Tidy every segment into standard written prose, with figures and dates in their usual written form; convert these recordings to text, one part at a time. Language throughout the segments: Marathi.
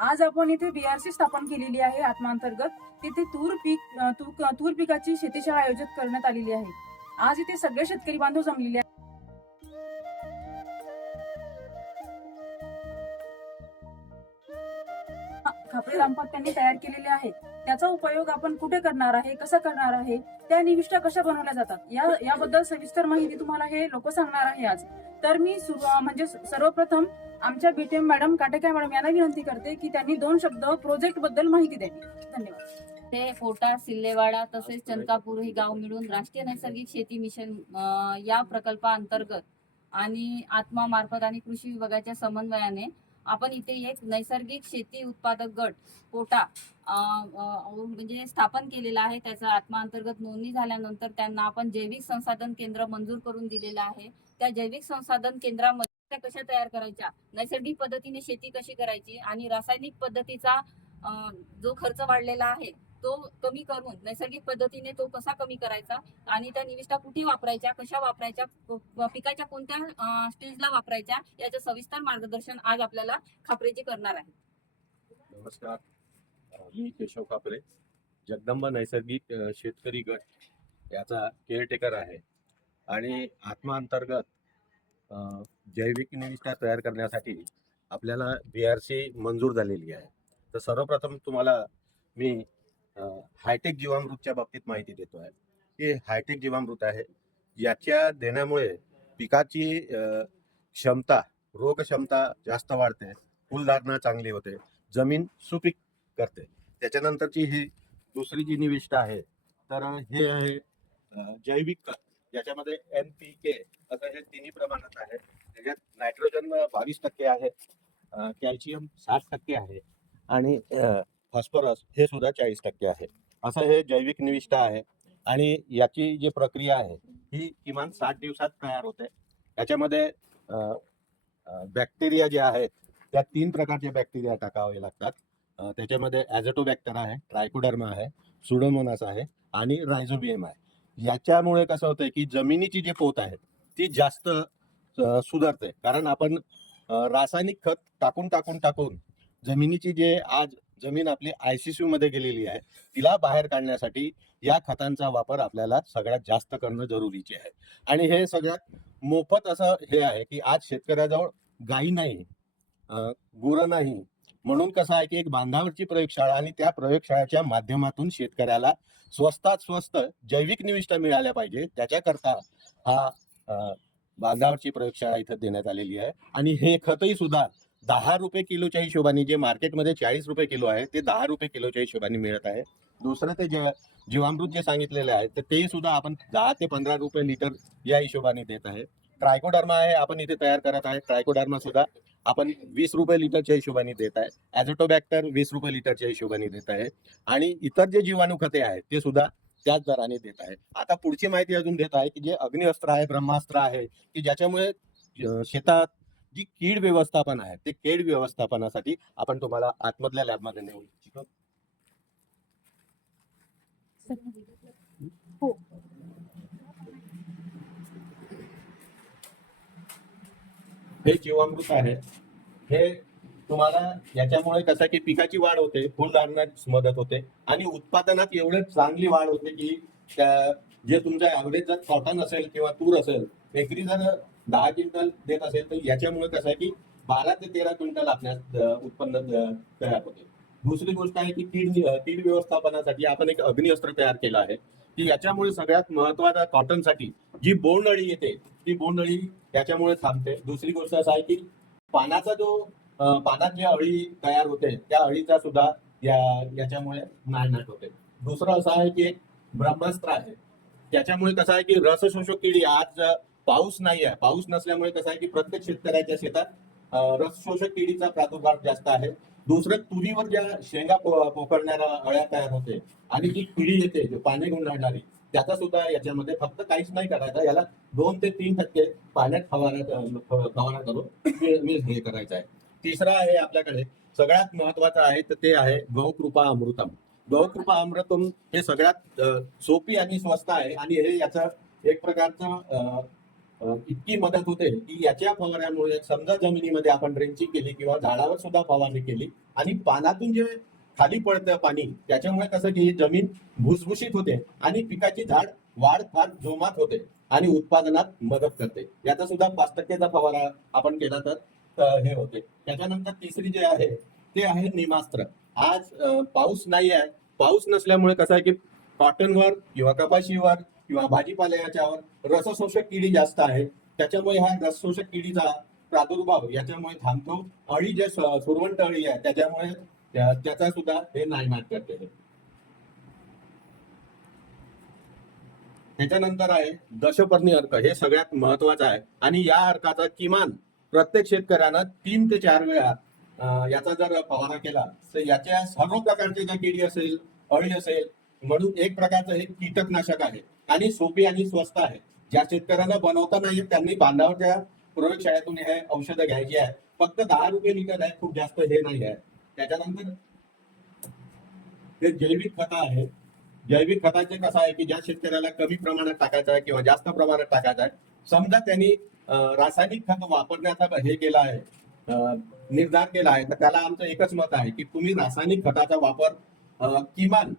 आज आपण इथे बीआरसी स्थापन केलेली आहे आत्मांतर्गत. तिथे तूर पिकाची शेतीशाळा आयोजित करण्यात आलेली आहे. आज इथे सगळे शेतकरी बांधव जमलेले आहेत. खापरे रामपात त्यांनी तयार केलेले आहे. त्याचा उपयोग आपण कुठे करणार आहे, कसा करणार आहे, त्या निविष्ठा कशा बनवल्या जातात याबद्दल सविस्तर माहिती तुम्हाला हे लोक सांगणार आहे आज. तर मी म्हणजे सर्वप्रथम आमच्या बीटीएम मॅडम काटेकर मॅडम यांना विनंती करते की त्यांनी 2 शब्द प्रोजेक्ट बद्दल माहिती द्यावी. धन्यवाद. ते पोटा, सिल्लेवाडा तसेच चनकापूर ही गाव मिळून राष्ट्रीय नैसर्गिक शेती मिशन या प्रकल्पाअंतर्गत आणि आत्मा मार्फत आणि कृषी विभागाच्या समन्वयाने आपण इथे एक नैसर्गिक शेती उत्पादक गट पोटा म्हणजे स्थापन केलेला आहे. त्याचा आत्मा अंतर्गत नोंदणी झाल्यानंतर त्यांना आपण जैविक संसाधन केंद्र मंजूर करून दिलेलं आहे. त्या जैविक संसाधन केंद्रामध्ये कशा तयार करायच्या, नैसर्गिक पद्धतीने शेती कशी करायची आणि रासायनिक पद्धतीचा जो खर्च वाढलेला आहे तो कमी करून नैसर्गिक पद्धतीने तो कसा कमी करायचा आणि त्या निविष्ठा कुठे वापरायच्या, कशा वापरायच्या, पिकाच्या कोणत्या स्टेजला वापरायच्या याचं सविस्तर मार्गदर्शन आज आपल्याला खापरेजी करणार आहे. नमस्कार, मी केशव खापरे, जगदंबा नैसर्गिक शेतकरी गट याचा केअरटेकर आहे आणि आत्मा अंतर्गत जैविक निविष्ठा तयार करण्यासाठी आपल्याला बीआरसी मंजूर झालेली आहे. तर सर्वप्रथम तुम्हाला मी हायटेक जीवामृतच्या बाबतीत माहिती देतो आहे. हे हायटेक जीवामृत आहे, याच्या देण्यामुळे पिकाची क्षमता, रोग क्षमता जास्त वाढते, फुलधारणा चांगली होते, जमीन सुपीक करते. त्याच्यानंतरची ही दुसरी जी निविष्ठा आहे तर हे आहे जैविक खत, ज्याच्यामध्ये NPK असं हे तिन्ही प्रमाणात आहे. त्याच्यात नायट्रोजन 22% आहे, कॅल्शियम 60% आहे आणि फॉस्फरस हे सुद्धा 40% आहे. असं हे जैविक निविष्ठा आहे आणि याची जी प्रक्रिया आहे ही किमान 60 दिवसात तयार होते. याच्यामध्ये बॅक्टेरिया जे आहेत त्या 3 प्रकारचे बॅक्टेरिया टाकावे लागतात. त्याच्यामध्ये ॲझोटोबॅक्टर आहे, ट्रायकोडर्मा आहे, सुडोमोनास आहे आणि रायझोबियम आहे. याच्यामुळे कसं होतंय की जमिनीची जी पोत आहे ती जास्त सुधारते, कारण आपण रासायनिक खत टाकून जमिनीची जे आज जमीन आपली ICCU मध्ये गेलेली आहे तिला बाहेर काढण्यासाठी या खतांचा वापर आपल्याला सगळ्यात जास्त करणं जरुरीचे आहे. आणि हे सगळ्यात मोफत असं हे आहे की आज शेतकऱ्याजवळ गाई नाही, गुरं नाही, म्हणून कसं आहे की एक बांधावरची प्रयोगशाळा आणि त्या प्रयोगशाळेच्या माध्यमातून शेतकऱ्याला स्वस्तात स्वस्त जैविक निविष्ठा मिळाल्या पाहिजे, त्याच्याकरता हा बांधावरची प्रयोगशाळा इथं देण्यात आलेली आहे. आणि हे खतही सुद्धा 10 रुपये किलोच्या हिशोबाने, जे मार्केटमध्ये 40 रुपये किलो आहे ते 10 रुपये किलोच्या हिशोबाने मिळत आहे. दुसरं ते जीवामृत जे सांगितलेले आहे तर ते सुद्धा आपण 10 ते 15 रुपये लिटर या हिशोबाने देत आहे. ट्रायकोडर्मा आहे आपण इथे तयार करत आहे, ट्रायकोडर्मा सुद्धा आपण 20 रुपये लिटरच्या हिशोबाने देत आहे. ॲझोटोबॅक्टर 20 रुपये लिटरच्या हिशोबाने देत आहे आणि इतर जे जीवाणू खते आहेत ते सुद्धा त्याच दराने देत आहे. आता पुढची माहिती अजून देत आहे की जे अग्निअस्त्र आहे, ब्रह्मास्त्र आहे, की ज्याच्यामुळे शेतात जी कीड व्यवस्थापन आहे ते कीड व्यवस्थापनासाठी आपण तुम्हाला आतमधल्या लॅबमध्ये नेऊ इच्छितो. हो. हे जीवामृत आहे. हे तुम्हाला याच्यामुळे कसं की पिकाची वाढ होते, फुलधारणास मदत होते आणि उत्पादनात एवढं चांगली वाढ होते की त्या जे तुमच्या ॲव्हरेज जर कॉटन असेल किंवा तूर असेल, एकरी जर 10 क्विंटल देत असेल तर याच्यामुळे कसं आहे की 12 ते 13 क्विंटल आपल्यास उत्पन्न तयार होते. दुसरी गोष्ट आहे की कीड व्यवस्थापनासाठी आपण एक अग्निअस्त्र तयार केलं आहे की याच्यामुळे सगळ्यात महत्वाचा कॉटनसाठी जी बोंडअळी येते ती बोंडअळी त्याच्यामुळे थांबते. दुसरी गोष्ट असं आहे की पानाचा जो पानात जी अळी तयार होते त्या अळीचा सुद्धा याच्यामुळे नायनाट होते. दुसरं असं आहे की एक ब्रह्मास्त्र आहे, त्याच्यामुळे कसं आहे की रसशोषक किडी, आज पाऊस नाही आहे, पाऊस नसल्यामुळे कसं आहे की प्रत्येक शेतकऱ्याच्या शेतात रसशोषक किडीचा प्रादुर्भाव जास्त आहे. दुसरं, तुरीवर ज्या शेंगा पोखरणाऱ्या अळ्या तयार होते आणि जी किडी येते जे पाणी गुंडाळणारी, त्याचा सुद्धा याच्यामध्ये फक्त काहीच नाही करायचं, याला 2 ते 3% पाण्यात फवारा करून हे करायचं आहे. तिसरा आहे आपल्याकडे सगळ्यात महत्वाचं आहे तर ते आहे गौकृपा अमृतम. गौकृपा अमृतम हे सगळ्यात सोपी आणि स्वस्त आहे आणि हे याचं एक प्रकारचं इतकी मदत होते की याच्या फवाऱ्यामुळे समजा जमिनीमध्ये आपण ड्रेंचिंग केली किंवा झाडावर सुद्धा फवारणी केली आणि पानातून जे खाली पडतं पाणी त्याच्यामुळे कसं की ही जमीन भुसभुशीत होते आणि पिकाची वाढ फार जोमात होते आणि उत्पादनात मदत करते. याचा सुद्धा 5% फवारा आपण केला तर हे होते. त्याच्यानंतर तिसरी जे आहे ते आहे निमास्त्र. आज पाऊस नाही आहे. पाऊस नसल्यामुळे कसं आहे की कॉटनवर किंवा कपाशीवर किंवा भाजीपाल्याच्यावर रसशोषक किडी जास्त आहे. त्याच्यामुळे हा रसशोषक किडीचा प्रादुर्भाव याच्यामुळे थांबतो. अळी जे सुरवंट अळी आहे त्याच्यामुळे त्याचा सुद्धा हे नायनाट करते. त्याच्यानंतर आहे दशपर्णी अर्क. हे सगळ्यात महत्वाचं आहे आणि या अर्काचा किमान प्रत्येक शेतकऱ्यानं 3 ते 4 वेळा याचा जर फवारा केला तर याच्या सर्व प्रकारचे ज्या किडी असेल अळी असेल म्हणून एक प्रकारचं हे कीटकनाशक आहे आणि सोपी आणि स्वस्त आहे. ज्या शेतकऱ्यांना बनवता नाही त्यांनी बांधावरच्या प्रयोगशाळेतून हे औषधं घ्यायची आहे. फक्त 10 रुपये लिटर आहे, खूप जास्त हे नाही आहे. त्याच्यानंतर हे जैविक खत आहे. जैविक खताचे कसं आहे की ज्या शेतकऱ्याला कमी प्रमाणात टाकायचं आहे किंवा जास्त प्रमाणात टाकायचं आहे, समजा त्यांनी रासायनिक खत वापरण्याचा हे केला आहे, निर्धार केला आहे, तर त्याला आमचं एकच मत आहे की तुम्ही रासायनिक खताचा वापर किमान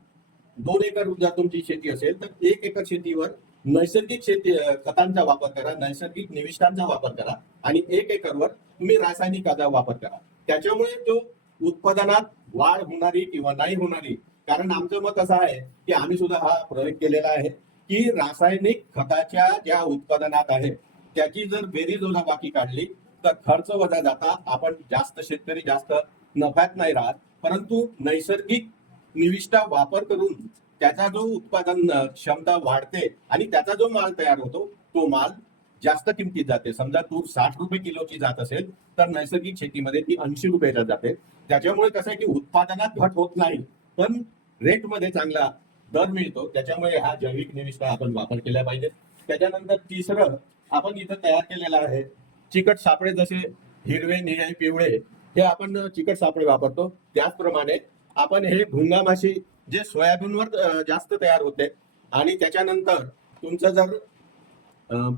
2 एकर जर तुमची शेती असेल तर 1 एकर शेतीवर नैसर्गिक शेती खतांचा वापर करा, नैसर्गिक निविष्ठांचा वापर करा आणि 1 एकरवर तुम्ही रासायनिक खताचा वापर करा. त्याच्यामुळे तो उत्पादनात वाढ होणारी किंवा नाही होणारी, कारण आमचं मत असं आहे की आम्ही सुद्धा हा प्रयोग केलेला आहे की रासायनिक खताच्या ज्या उत्पादनात आहे त्याची जर बेरीज बाकी काढली तर खर्च वजा जाता आपण शेतकरी जास्त नफ्यात नाही राहत, परंतु नैसर्गिक निविष्ठा वापर करून त्याचा जो उत्पादन क्षमता वाढते आणि त्याचा जो माल तयार होतो तो माल जास्त किमतीत जाते. समजा तूर 60 रुपये किलोची जात असेल तर नैसर्गिक शेतीमध्ये ती 80 रुपयाला जाते. त्याच्यामुळे कसं आहे की उत्पादनात घट होत नाही पण रेटमध्ये चांगला दर मिळतो. त्याच्यामुळे हा जैविक निविष्ठा आपण वापर केला पाहिजे. त्याच्यानंतर तिसरं आपण इथं तयार केलेलं आहे चिकट सापळे. जसे हिरवे, निळे, पिवळे हे आपण चिकट सापळे वापरतो, त्याचप्रमाणे आपण हे भुंगामाशी जे सोयाबीनवर जास्त तयार होते आणि त्याच्यानंतर तुमचं जर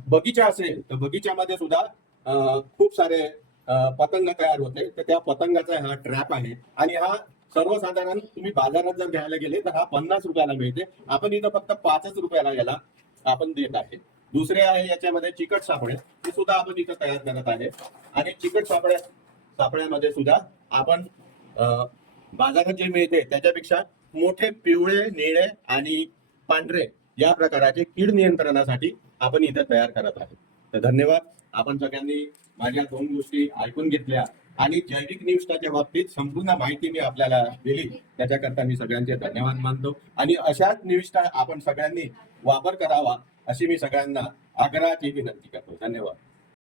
बगीचा असेल तर बगीच्यामध्ये सुद्धा खूप सारे पतंग तयार होते, तर त्या पतंगाचा हा ट्रॅप आहे आणि हा सर्वसाधारण तुम्ही बाजारात जर घ्यायला गेले तर हा 50 रुपयाला मिळते. आपण इथं फक्त 5 रुपयाला याला आपण देत आहे. दुसरे आहे याच्यामध्ये चिकट सापळे, ते सुद्धा आपण इथं तयार करत आहे आणि चिकट सापळ्यामध्ये सुद्धा आपण बाजारात जे मिळते त्याच्यापेक्षा मोठे पिवळे, निळे आणि पांढरे या प्रकाराचे कीड नियंत्रणासाठी आपण इथं तयार करत आहे. तर धन्यवाद. आपण सगळ्यांनी माझ्या 2 गोष्टी ऐकून घेतल्या आणि जैविक निविष्ठाच्या बाबतीत संपूर्ण माहिती मी आपल्याला दिली, त्याच्याकरता मी सगळ्यांचे धन्यवाद मानतो आणि अशाच निविष्ठा आपण सगळ्यांनी वापर करावा अशी मी सगळ्यांना आग्रहाची विनंती करतो. धन्यवाद.